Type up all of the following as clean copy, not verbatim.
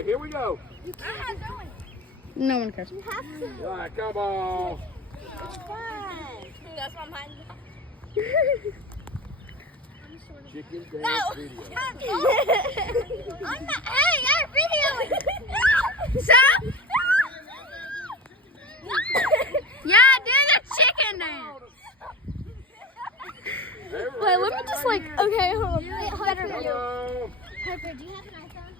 right, here we go. No one cares. All right, come on. It's fun. That's why I'm hiding. Chicken dance video. I'm not. Hey, you're videoing. Stop! Yeah, do the chicken dance. Wait, let me just like. Okay, hold on. Better Come you. on. Harper, do you have an iPhone?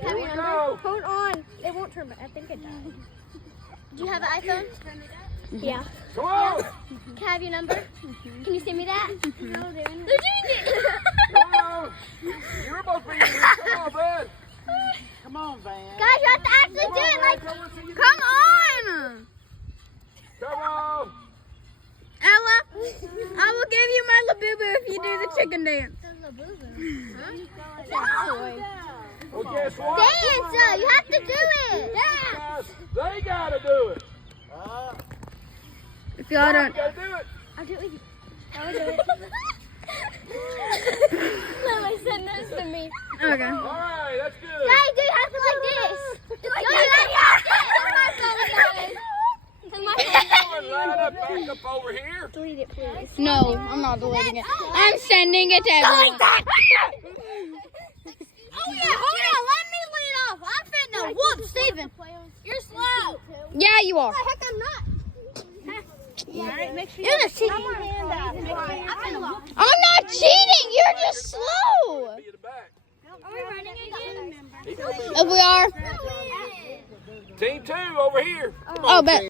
Here we go. Hold on. It won't turn, but I think it does. Do you have an iPhone? Yeah. Come on. Can I have your number? Can you send me that? No, they're doing it. Come on. You're supposed to be in here. Come on, bud. Come on, Van. Guys, you have to actually do it like. Come on! Come on. Ella, I will give you my labubu if you do the chicken dance. Well, guess what? Dance, you have to do it. Guys, they gotta do it. If y'all don't. You gotta do it. I'll do it with you. I'll do it. Let my son knows to me. Okay. All right, that's good. Hey, do you have to like this? No, you have to Line up, back up over here. delete it, please. No, I'm not deleting it. I'm sending it to everyone. Oh yeah, hold on, let me lead off. I'm finna whoop Steven. You're slow. Yeah, you are. Heck, I'm not. Alright, make sure You're just cheating. Come on, hand out. I'm not cheating. You're just slow. Be in the back. Are we running again? He gonna be If we are. Team 2 over here. Oh, bet.